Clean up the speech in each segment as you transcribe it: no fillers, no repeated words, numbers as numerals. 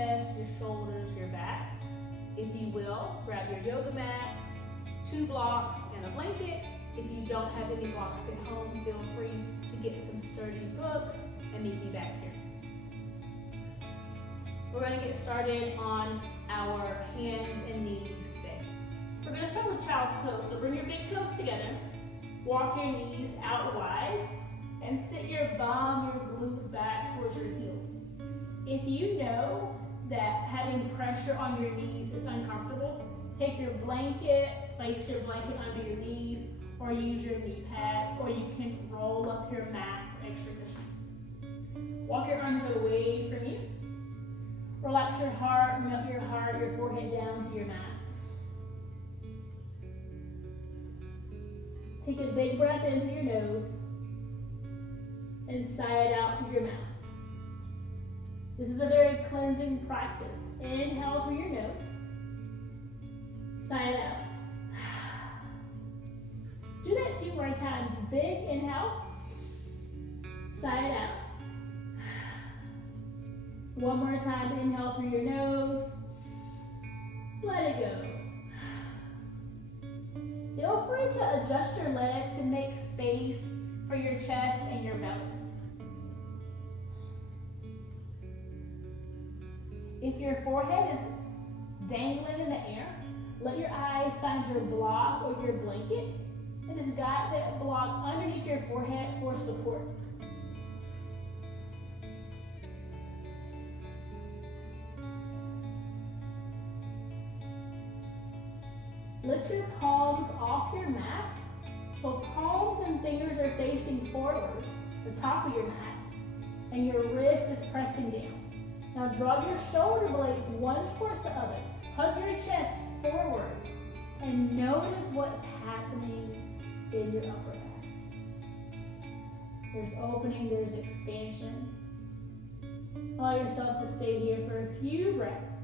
chest, your shoulders, your back. If you will, grab your yoga mat, 2 blocks, and a blanket. If you don't have any blocks at home, feel free to get some sturdy books and meet me back here. We're going to get started on our hands and knees today. We're going to start with child's pose. So bring your big toes together, walk your knees out wide, and sit your bum, your glutes back towards your heels. If you know that having pressure on your knees is uncomfortable, take your blanket, place your blanket under your knees, or use your knee pads, or you can roll up your mat for extra cushion. Walk your arms away from you. Relax your heart, melt your heart, your forehead down to your mat. Take a big breath in through your nose and sigh it out through your mouth. This is a very cleansing practice. Inhale through your nose, sigh it out. Do that 2 more times. Big inhale, sigh it out. 1 more time, inhale through your nose, let it go. Feel free to adjust your legs to make space for your chest and your belly. If your forehead is dangling in the air, let your eyes find your block or your blanket and just guide that block underneath your forehead for support. Lift your palms off your mat, so palms and fingers are facing forward, the top of your mat, and your wrist is pressing down. Now draw your shoulder blades one towards the other. Hug your chest forward, and notice what's happening in your upper back. There's opening, there's expansion. Allow yourself to stay here for a few breaths.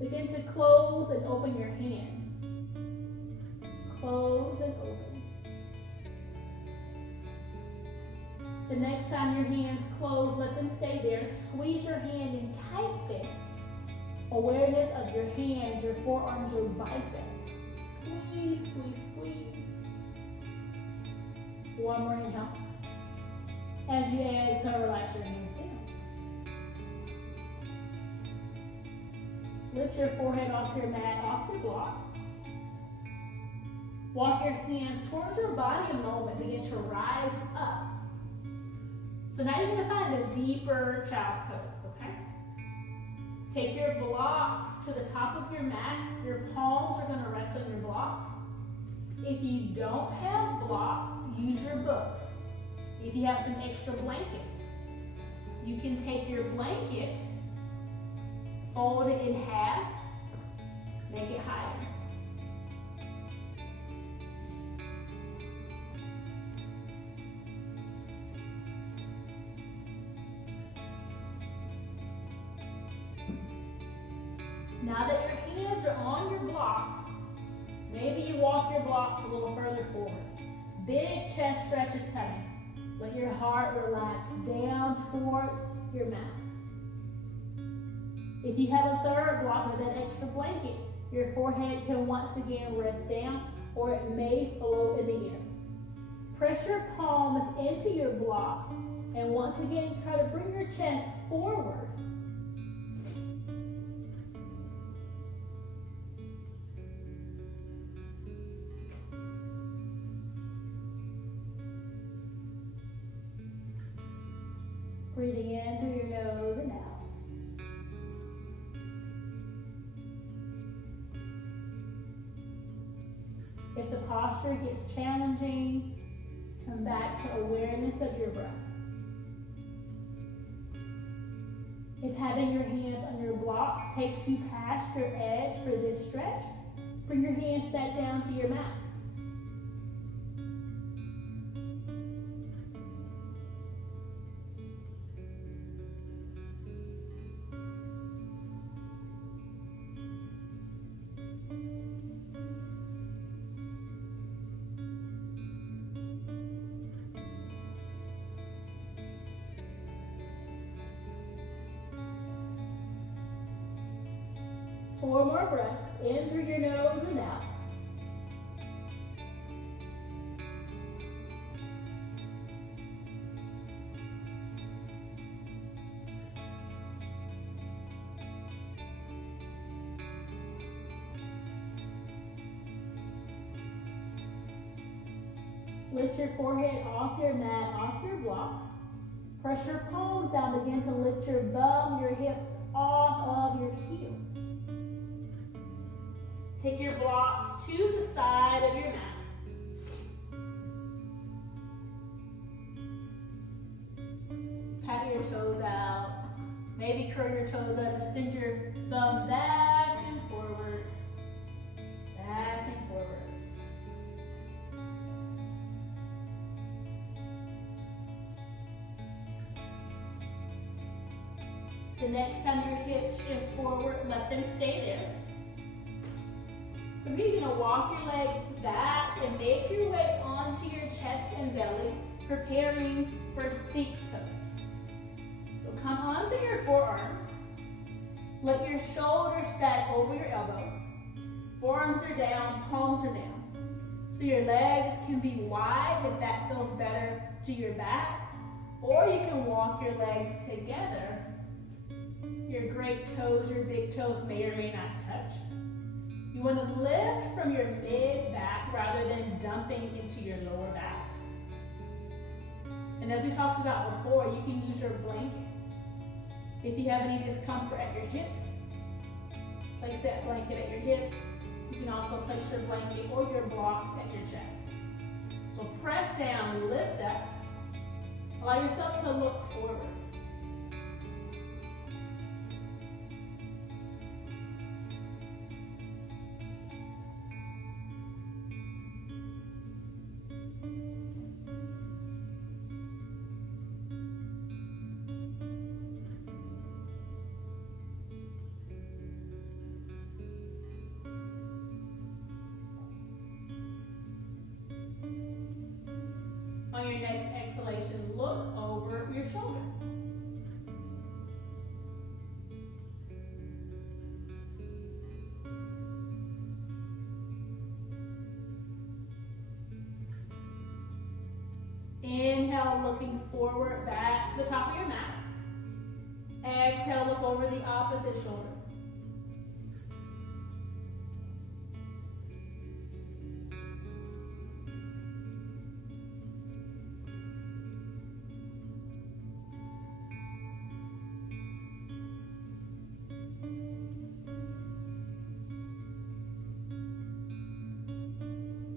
Begin to close and open your hands. Close and open. The next time your hands close, let them stay there. Squeeze your hand in tight fist. Awareness of your hands, your forearms, your biceps. Squeeze, squeeze, squeeze. 1 more inhale. As you exhale, relax your hands down. Lift your forehead off your mat, off your block. Walk your hands towards your body a moment. Begin to rise up. So now you're going to find a deeper child's pose, okay? Take your blocks to the top of your mat. Your palms are going to rest on your blocks. If you don't have blocks, use your books. If you have some extra blankets, you can take your blanket, fold it in half, make it higher. Now that your hands are on your blocks, maybe you walk your blocks a little further forward. Big chest stretch is coming. Let your heart relax down towards your mouth. If you have a third block or that extra blanket, your forehead can once again rest down, or it may float in the air. Press your palms into your blocks, and once again, try to bring your chest forward. Breathing in through your nose and out. If the posture gets challenging, come back to awareness of your breath. If having your hands on your blocks takes you past your edge for this stretch, bring your hands back down to your mat. 4 more breaths, in through your nose and out. Lift your forehead off your mat, off your blocks. Press your palms down. Begin to lift your bum, your hips off of your heels. Take your blocks to the side of your mat. Pat your toes out. Maybe curl your toes under. Send your thumb back and forward. Back and forward. The next time your hips shift forward, let them stay there. From here, you're going to walk your legs back and make your way onto your chest and belly, preparing for Sphinx pose. So come onto your forearms. Let your shoulders stack over your elbow. Forearms are down, palms are down. So your legs can be wide if that feels better to your back, or you can walk your legs together. Your great toes, your big toes may or may not touch. You want to lift from your mid-back rather than dumping into your lower back. And as we talked about before, you can use your blanket. If you have any discomfort at your hips, place that blanket at your hips. You can also place your blanket or your blocks at your chest. So press down, lift up. Allow yourself to look forward. On your next exhalation, look over your shoulder. Inhale, looking forward back to the top of your mat. Exhale, look over the opposite shoulder.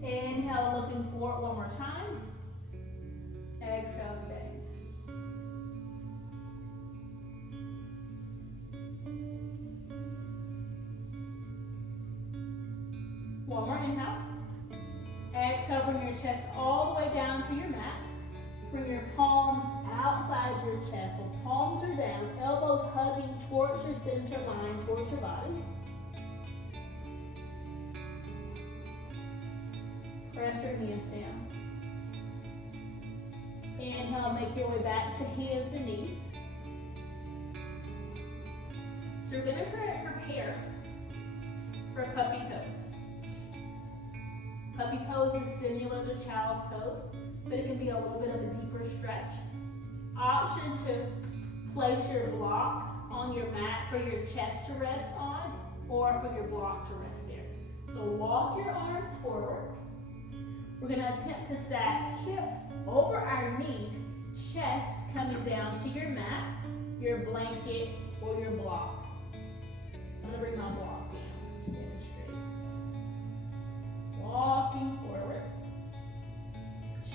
Inhale, looking forward one more time. Exhale, stay. One more inhale. Exhale, bring your chest all the way down to your mat. Bring your palms outside your chest. So palms are down, elbows hugging towards your center line, towards your body. Press your hands down. Inhale, make your way back to hands and knees. So you're going to prepare for puppy pose. Puppy pose is similar to child's pose, but it can be a little bit of a deeper stretch. Option to place your block on your mat for your chest to rest on, or for your block to rest there. So walk your arms forward. We're going to attempt to stack hips over our knees, chest coming down to your mat, your blanket, or your block. I'm going to bring my block down to demonstrate. Walking forward.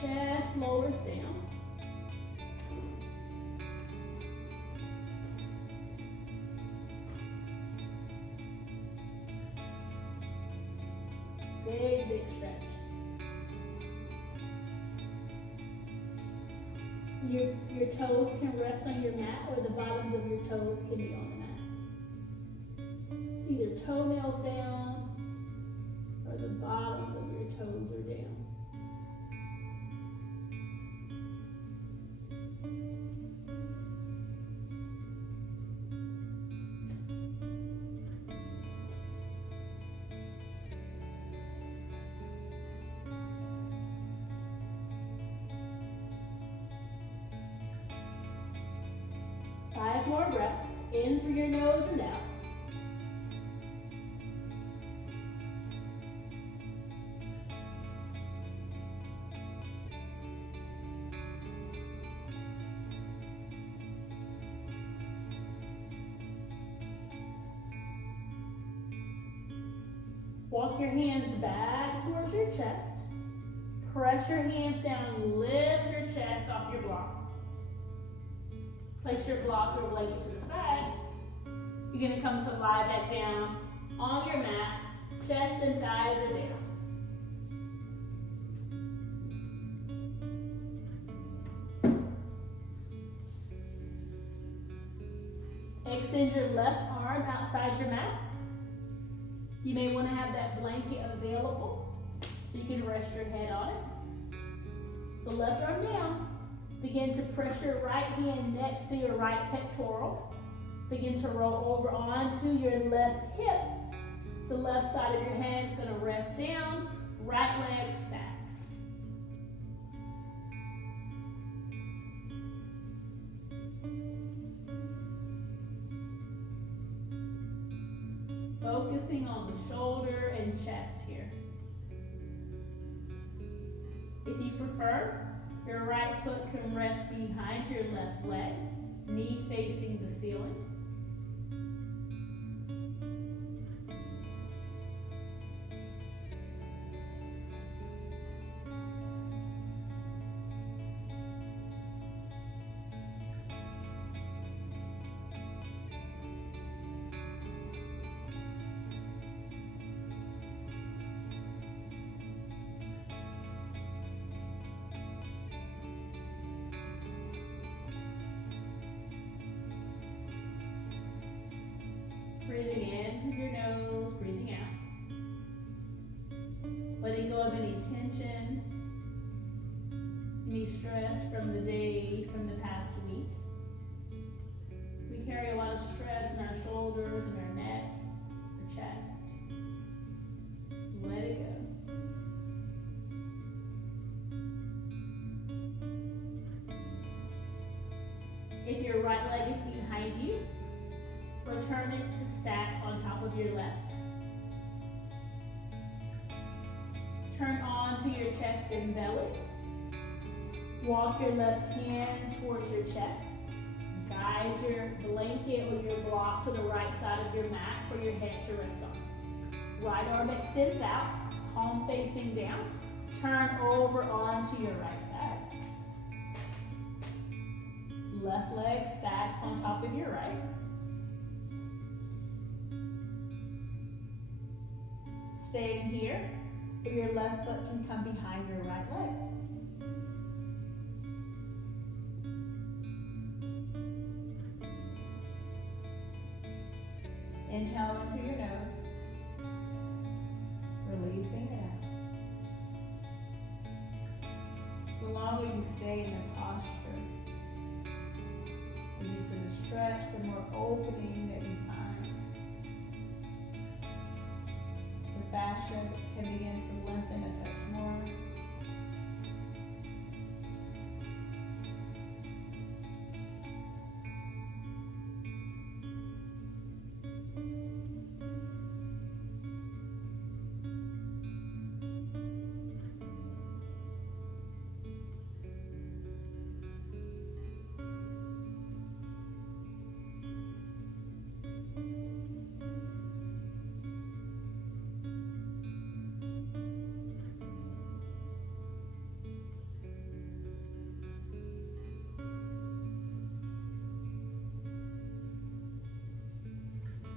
Chest lowers down. Big, big stretch. Your toes can rest on your mat, or the bottoms of your toes can be on the mat. So either toenails down or the bottoms of your toes are down. 5 more breaths. In through your nose and out. Walk your hands back towards your chest. Press your hands down, lift your chest off your block. Place your block or blanket to the side. You're going to come to lie back down on your mat. Chest and thighs are down. Extend your left arm outside your mat. You may want to have that blanket available so you can rest your head on it. So left arm down. Begin to press your right hand next to your right pectoral. Begin to roll over onto your left hip. The left side of your head is going to rest down. Right leg stacks. Focusing on the shoulder and chest here. If you prefer, your right foot can rest behind your left leg, knee facing the ceiling. Breathing in through your nose, breathing out. Letting go of any tension, any stress from the day, from the past week. We carry a lot of stress in our shoulders and our neck, our chest. Let it go. If your right leg is behind you, return it to stack on top of your left. Turn on to your chest and belly. Walk your left hand towards your chest. Guide your blanket or your block to the right side of your mat for your head to rest on. Right arm extends out, palm facing down. Turn over onto your right side. Left leg stacks on top of your right. Staying here, or your left foot can come behind your right leg. Inhale in through your nose, releasing it out. The longer you stay in the posture, the deeper the stretch, the more opening that you find. Fascia can begin to lengthen a touch more.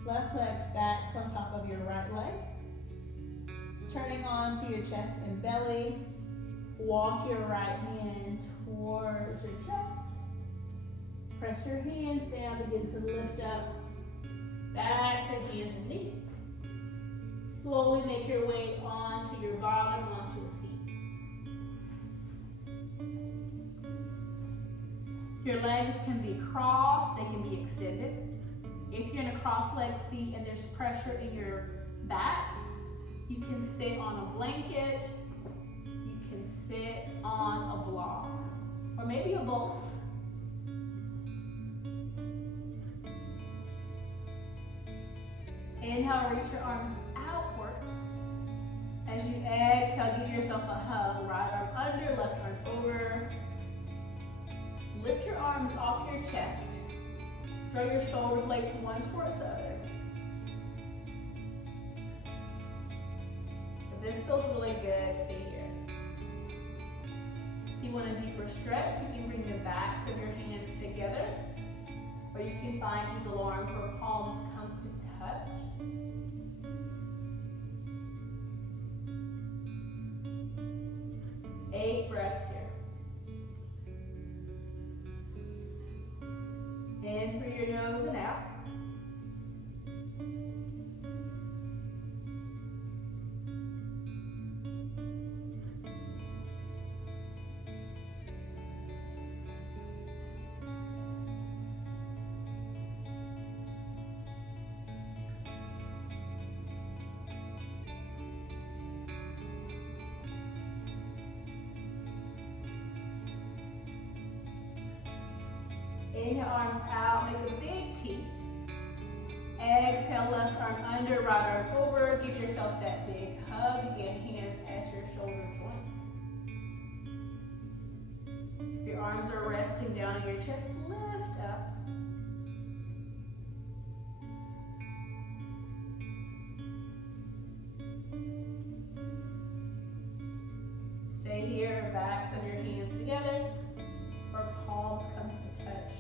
Left leg stacks on top of your right leg. Turning on to your chest and belly. Walk your right hand towards your chest. Press your hands down, begin to lift up. Back to hands and knees. Slowly make your way onto your bottom, onto a seat. Your legs can be crossed, they can be extended. If you're in a cross-legged seat and there's pressure in your back, you can sit on a blanket, you can sit on a block, or maybe a bolster. Inhale, reach your arms outward. As you exhale, give yourself a hug. Right arm under, left arm over. Lift your arms off your chest. Draw your shoulder blades one towards the other. If this feels really good, stay here. If you want a deeper stretch, you can bring the backs of your hands together, or you can find eagle arms where palms come to touch. 8 breaths here. In through your nose and out. Inhale, arms out, make a big T. Exhale, left arm under, right arm over. Give yourself that big hug. Again, hands at your shoulder joints. If your arms are resting down on your chest, lift up. Stay here, backs of your hands together, or palms come to touch.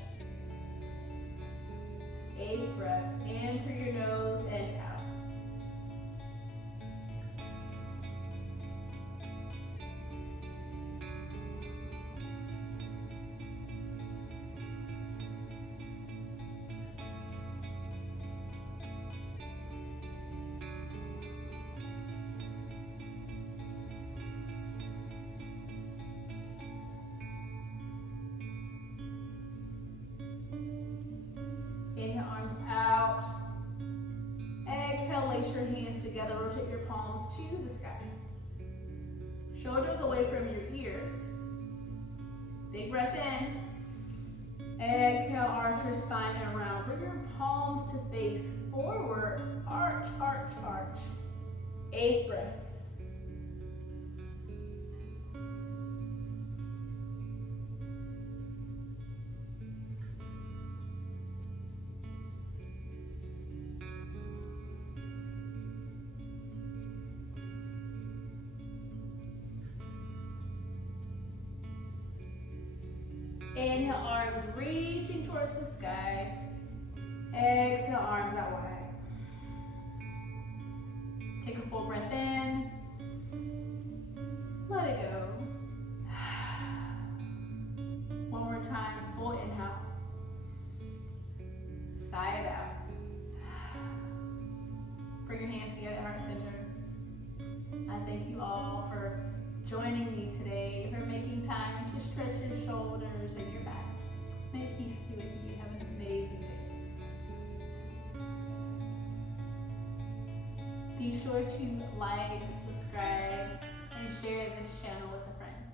8 breaths in through your nose and out. Inhale, arms out. Exhale, lace your hands together. Rotate your palms to the sky. Shoulders away from your ears. Big breath in. Exhale, arch your spine around. Bring your palms to face forward. Arch, arch, arch. 8 breaths. Inhale, arms reaching towards the sky. Exhale, arms out wide. Take a full breath in. Let it go. One more time, full inhale. Sigh it out. Bring your hands together, heart center. I thank you all for joining me today, for making time to stretch your shoulders and your back. May peace be with you. Have an amazing day. Be sure to like, subscribe, and share this channel with a friend.